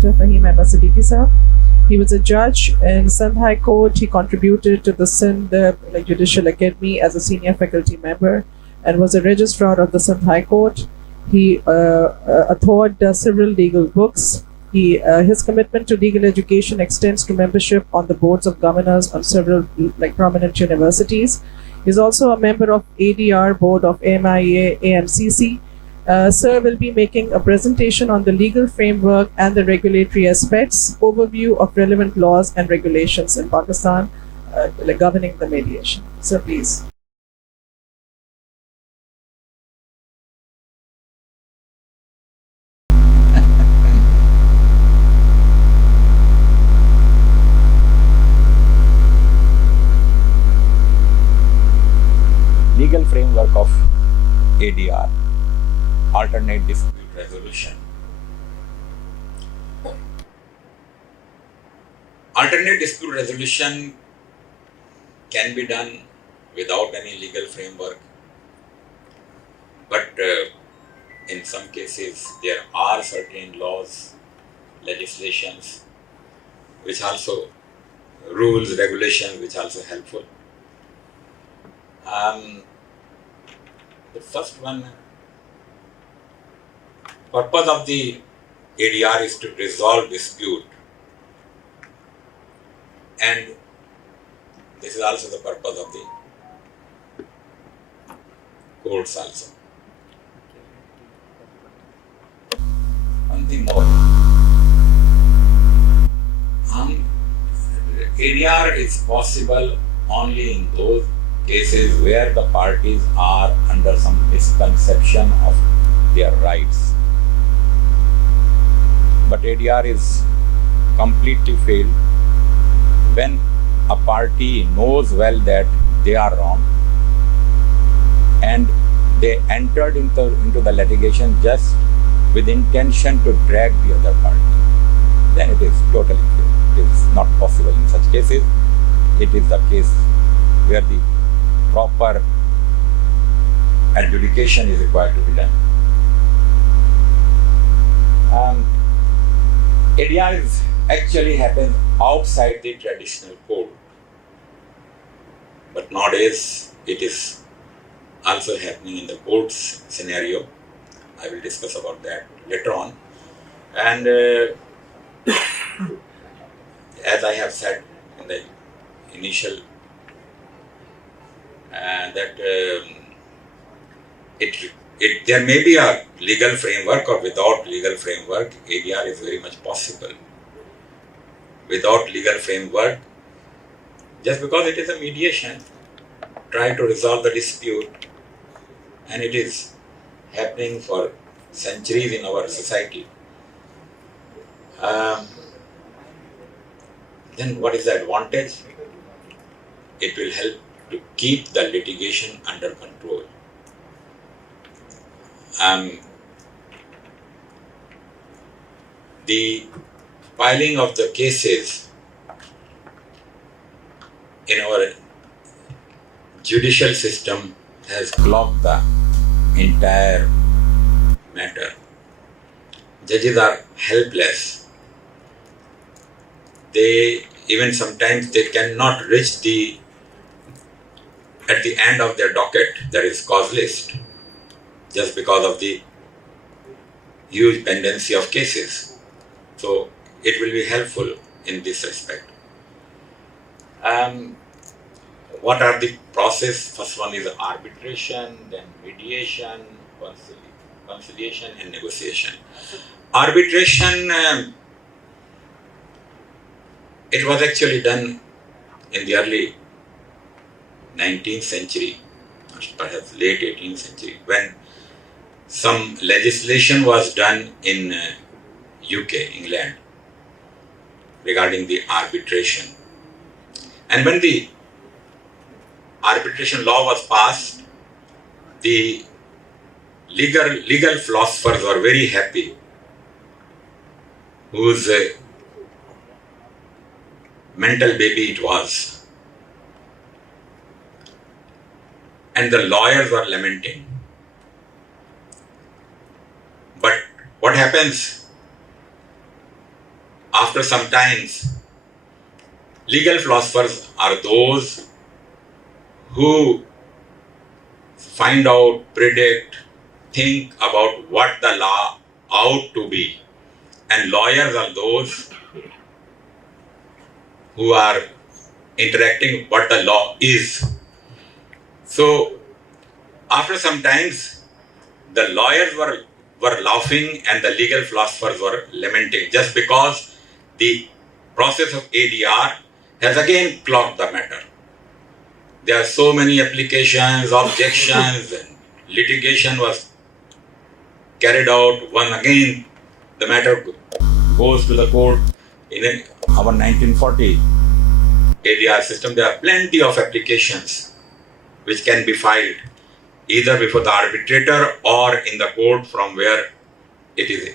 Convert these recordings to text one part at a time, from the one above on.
Mr. Fahim Ahmed Siddiqui sir. He was a judge in Sindh High Court. He contributed to the Sindh Judicial Academy as a senior faculty member and was a registrar of the Sindh High Court. He authored several legal books. His commitment to legal education extends to membership on the boards of governors on several prominent universities. He's also a member of ADR board of M.I.A. AMCC. Sir will be making a presentation on the legal framework and the regulatory aspects, overview of relevant laws and regulations in Pakistan governing the mediation. Sir, please. Legal framework of ADR, alternate dispute resolution. Alternate dispute resolution can be done without any legal framework, but in some cases there are certain laws, legislations, which also rules, regulations, which are also helpful. The first one, purpose of the ADR is to resolve dispute, and this is also the purpose of the courts also. One thing more, ADR is possible only in those cases where the parties are under some misconception of their rights. But ADR is completely failed when a party knows well that they are wrong and they entered into the litigation just with intention to drag the other party. Then it is totally failed. It is not possible in such cases. It is the case where the proper adjudication is required to be done. ADR actually happens outside the traditional code, but nowadays it is also happening in the courts scenario. I will discuss about that later on. And as I have said in the initial that there may be a legal framework, or without legal framework, ADR is very much possible. Without legal framework, just because it is a mediation, try to resolve the dispute, and it is happening for centuries in our society. Then what is the advantage? It will help to keep the litigation under control. The filing of the cases in our judicial system has clogged the entire matter. Judges are helpless. Sometimes they cannot reach at the end of their docket, that is cause list, just because of the huge pendency of cases. So it will be helpful in this respect. What are the process? First one is arbitration, then mediation, conciliation, and negotiation. Arbitration, it was actually done in the early 19th century, perhaps late 18th century, when some legislation was done in UK, England, regarding the arbitration. And when the arbitration law was passed, the legal philosophers were very happy, whose mental baby it was. And the lawyers were lamenting. But what happens? after some times, legal philosophers are those who find out, predict, think about what the law ought to be. And lawyers are those who are interacting what the law is. So after some times, the lawyers were laughing and the legal philosophers were lamenting, just because the process of ADR has again clogged the matter. There are so many applications, objections, and litigation was carried out. One again, the matter goes to the court. In our 1940 ADR system, there are plenty of applications which can be filed either before the arbitrator or in the court from where it is,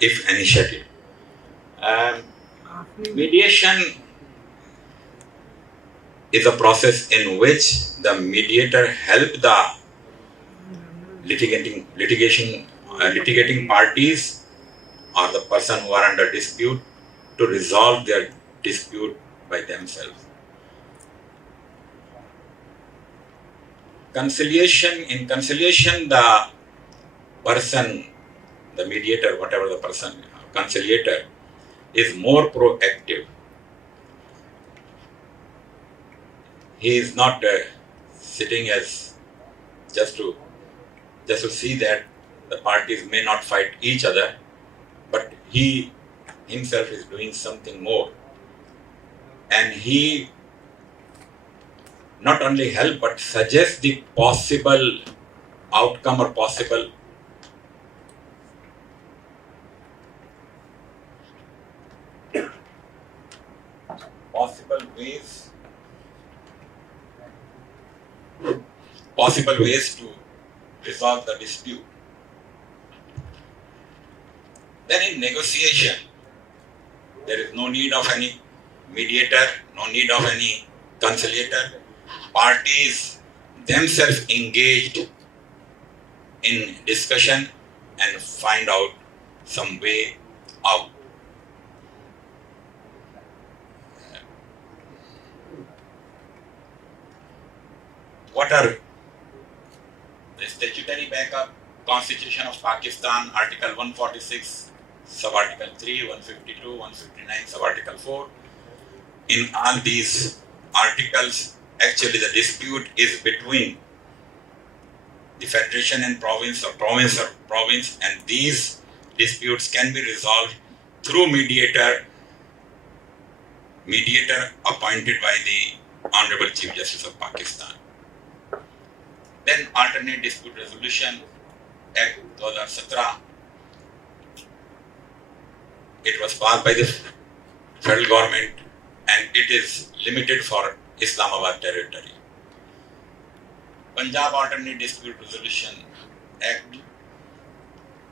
if initiated. Mediation is a process in which the mediator helps the litigating parties or the person who are under dispute to resolve their dispute by themselves. In conciliation, the person, the mediator, whatever the person, conciliator, is more proactive. He is not sitting as just to see that the parties may not fight each other, but he himself is doing something more. And he not only help but suggest the possible outcome or possible ways to resolve the dispute. Then in negotiation, there is no need of any mediator, no need of any conciliator. Parties themselves engaged in discussion and find out some way out. What are the statutory backup? Constitution of Pakistan, Article 146, Sub-Article 3, 152, 159, Sub-Article 4. In all these articles, actually the dispute is between the federation and province, or province, and these disputes can be resolved through mediator appointed by the Honorable Chief Justice of Pakistan. Then Alternate Dispute Resolution Act 2017. It was passed by the federal government and it is limited for Islamabad territory. Punjab Alternate Dispute Resolution Act,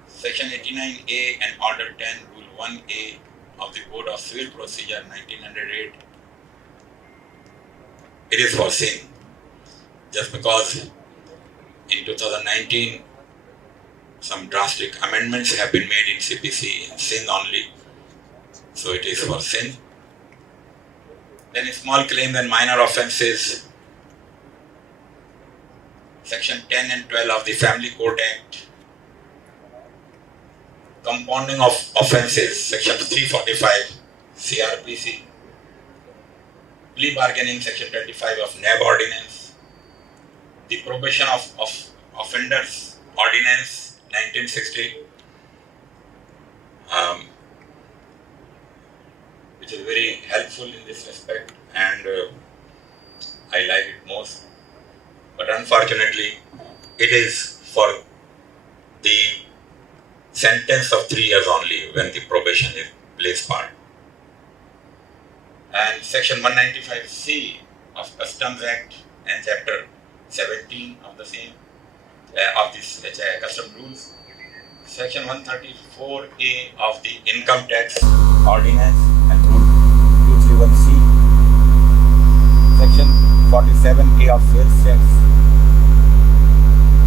Section 89A and Order 10, Rule 1A of the Code of Civil Procedure 1908. It is foreseen, just because in 2019 some drastic amendments have been made in CPC in Sindh only, so it is foreseen. Then small claims and minor offences, Section 10 and 12 of the Family Court Act. Compounding of offences, Section 345 CRPC. Plea bargaining, Section 25 of NAB Ordinance. The Probation of Offenders Ordinance 1960, which is very helpful in this respect, and I like it most. But unfortunately, it is for the sentence of 3 years only when the probation is plays part. And Section 195C of Customs Act and Chapter 17 of the same, of this custom rules. Section 134A of the Income Tax Ordinance and Rule 231C. Section 47A of Sales Tax.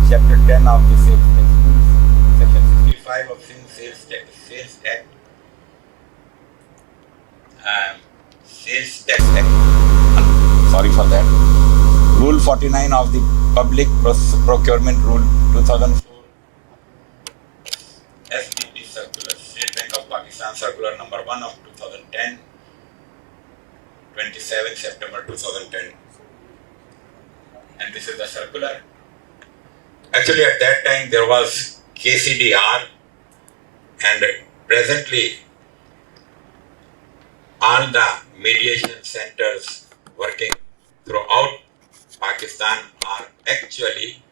Chapter 10 of the Sales Tax Rules. Section 65 of Sales Act. Sales Tax Act. Sorry for that. Rule 49 of the Public Procurement Rule 2004. SBT Circular, State Bank of Pakistan Circular number 1 of 2010, 27 September 2010. And this is the circular. Actually, at that time there was KCDR, and presently all the mediation centers working throughout Pakistan are actually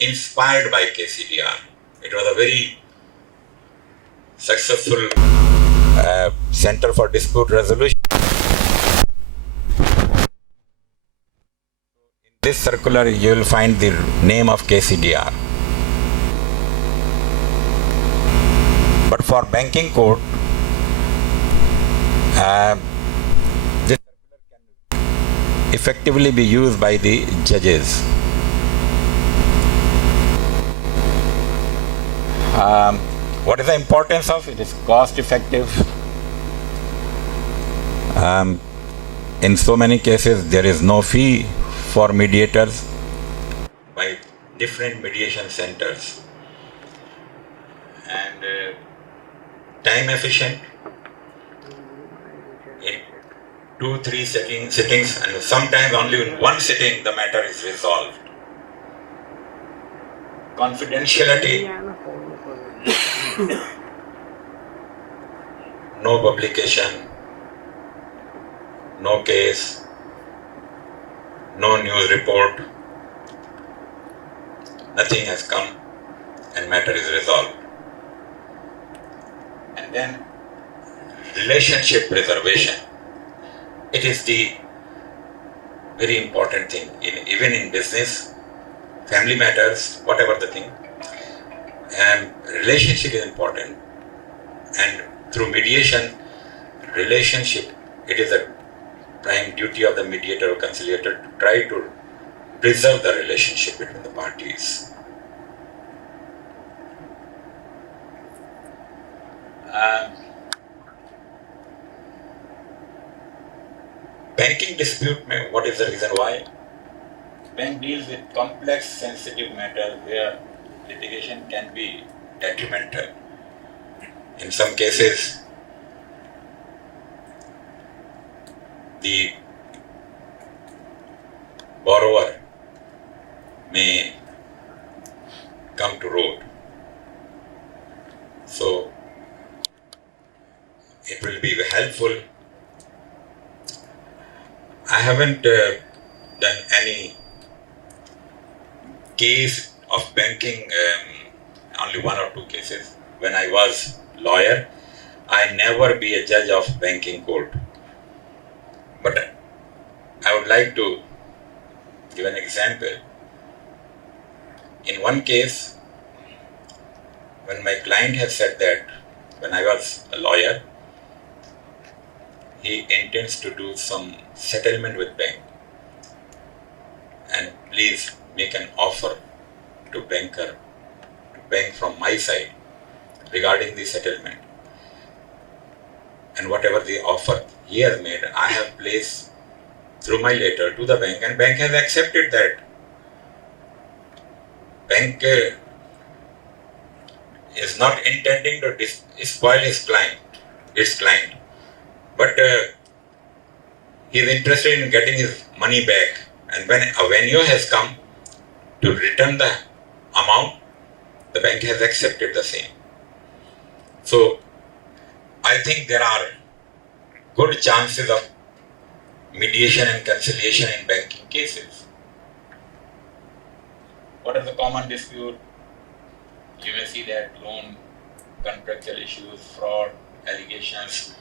inspired by KCDR. It was a very successful center for dispute resolution. In this circular, you will find the name of KCDR. But for banking code, this circular can effectively be used by the judges. What is the importance of it? It is cost effective. In so many cases, there is no fee for mediators by different mediation centers, and time efficient. In 2-3 sittings, and sometimes only in one sitting the matter is resolved. Confidentiality, no publication, no case, no news report, nothing has come, and matter is resolved. And then relationship preservation. It is the very important thing, even in business, family matters, whatever the thing. And relationship is important. And through mediation, relationship, it is a prime duty of the mediator or conciliator to try to preserve the relationship between the parties. Banking dispute, what is the reason why? Bank deals with complex, sensitive matters where litigation can be detrimental. In some cases, the borrower may come to road. So, it will be helpful. I haven't done any case of banking, only 1 or 2 cases. When I was lawyer, I never be a judge of banking court. But I would like to give an example. In one case, when my client has said that when I was a lawyer, he intends to do some settlement with bank, and please make an offer to bank from my side regarding the settlement. And whatever the offer he has made, I have placed through my letter to the bank, and bank has accepted that. Bank is not intending to spoil its client, but he is interested in getting his money back. And when a venue has come to return the amount, the bank has accepted the same. So, I think there are good chances of mediation and conciliation in banking cases. What is the common dispute? You may see that loan, contractual issues, fraud, allegations.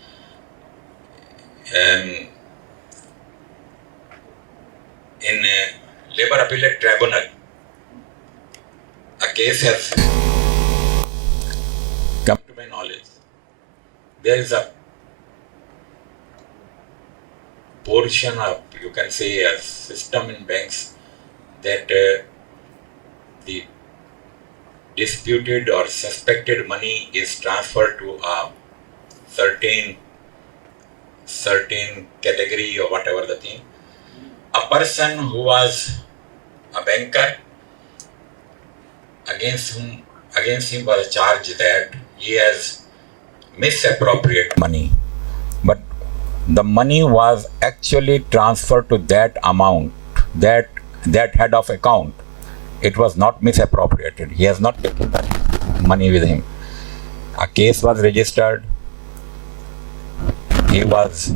In Labour Appellate Tribunal, a case has come to my knowledge. There is a portion of, you can say, a system in banks that the disputed or suspected money is transferred to a certain certain category or whatever the thing. A person who was a banker, against him was a charge that he has misappropriated money. But the money was actually transferred to that amount, that head of account. It was not misappropriated. He has not taken that money with him. A case was registered. He was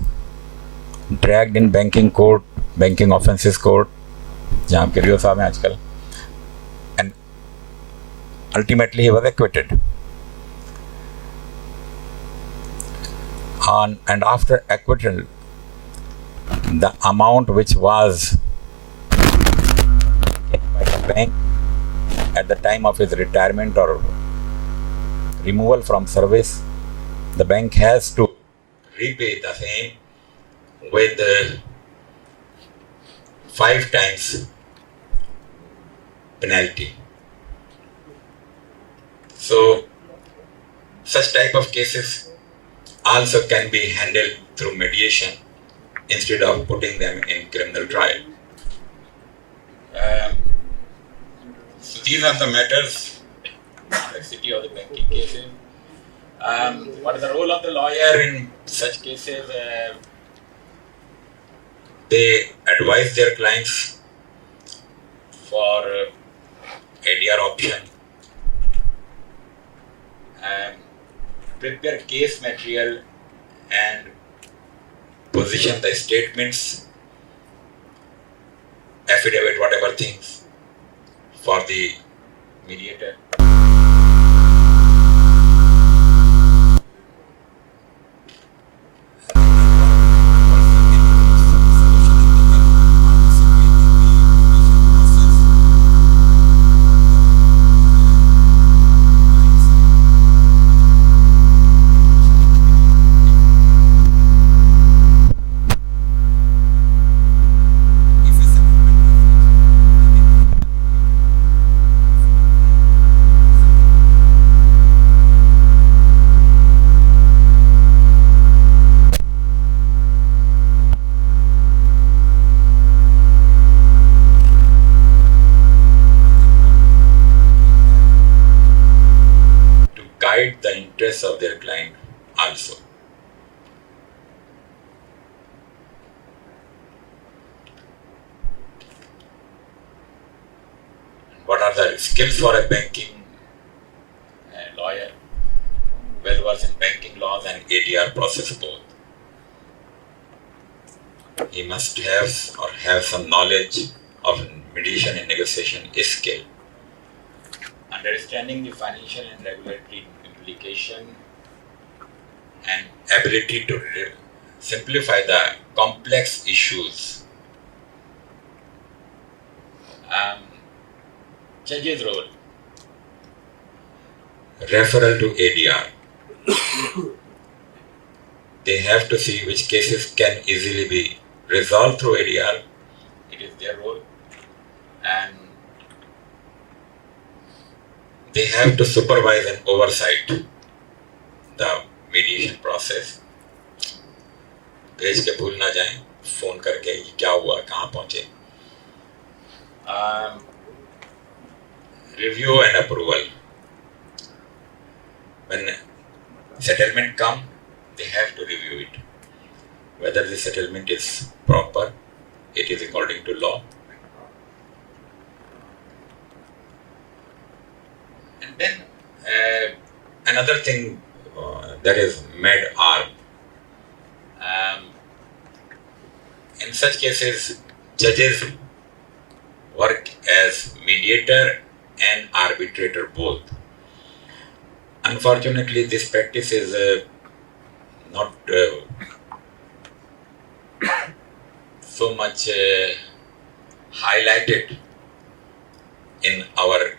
dragged in banking court, banking offences court, जहाँ किरियो साहब हैं आजकल, and ultimately he was acquitted. And after acquittal, the amount which was by the bank at the time of his retirement or removal from service, the bank has to repay the same with 5 times penalty. So such type of cases also can be handled through mediation instead of putting them in criminal trial. So these are the matters, complexity of the banking cases. What is the role of the lawyer in such cases? They advise their clients for ADR option, prepare case material and position the statements, affidavit, whatever things for the mediator. Guide the interests of their client also. What are the skills for a banking lawyer? Well versed in banking laws and ADR process both. He must have some knowledge of mediation and negotiation skill. Understanding the financial and regulatory implication and ability to simplify the complex issues. Judge's role. Referral to ADR. They have to see which cases can easily be resolved through ADR. It is their role. And they have to supervise and oversight the mediation process. भेज के भूल ना जाएं, phone करके ये क्या हुआ, कहाँ पहुँचे. Review and approval. When settlement come, they have to review it. Whether the settlement is proper, it is according to law. And then another thing that is M.I.A. In such cases, judges work as mediator and arbitrator both. Unfortunately, this practice is not so much highlighted in our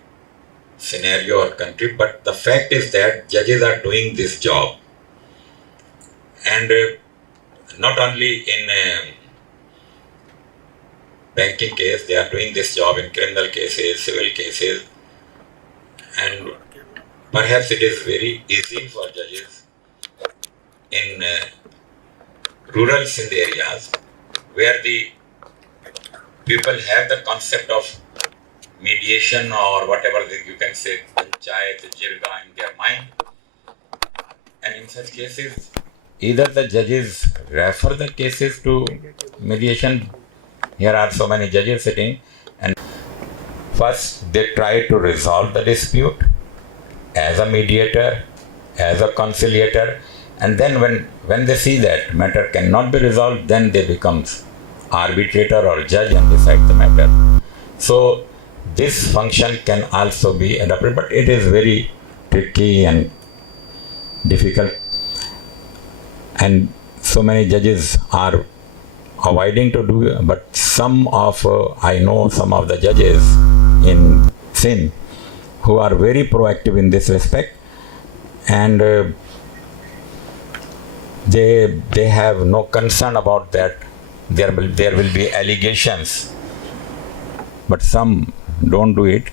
scenario or country, but the fact is that judges are doing this job, and not only in banking case, they are doing this job in criminal cases, civil cases, and perhaps it is very easy for judges in rural Sindh areas where the people have the concept of mediation or whatever you can say, panchayat, jirga in their mind. And in such cases, either the judges refer the cases to mediation. Here are so many judges sitting, and first they try to resolve the dispute as a mediator, as a conciliator, and then when they see that matter cannot be resolved, then they becomes arbitrator or judge and decide the matter. So this function can also be adopted, but it is very tricky and difficult, and so many judges are avoiding to do it. But I know some of the judges in Sindh who are very proactive in this respect, and they have no concern about that. There will be allegations, but some don't do it.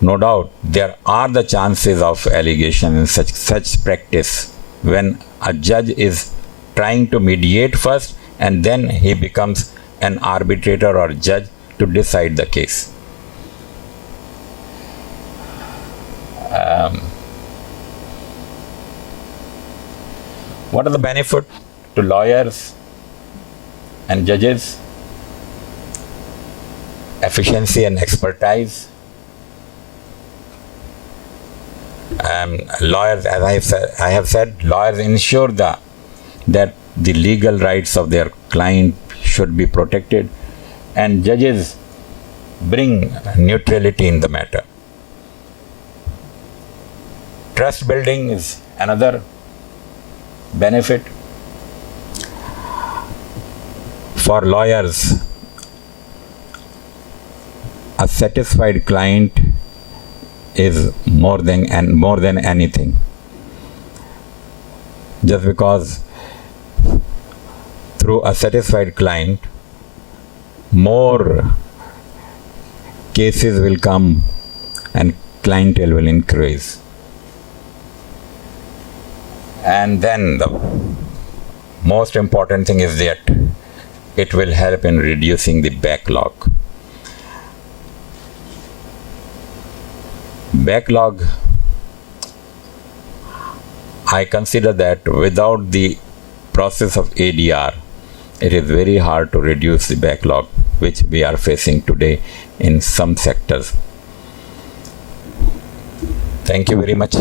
No doubt there are the chances of allegation in such practice when a judge is trying to mediate first and then he becomes an arbitrator or judge to decide the case. What are the benefits to lawyers and judges? Efficiency and expertise. Lawyers, as I have said, lawyers ensure that the legal rights of their client should be protected, and judges bring neutrality in the matter. Trust building is another benefit. For lawyers, a satisfied client is more than anything. Just because through a satisfied client, more cases will come and clientele will increase. And then the most important thing is that it will help in reducing the backlog. Backlog, I consider that without the process of ADR, it is very hard to reduce the backlog which we are facing today in some sectors. Thank you very much.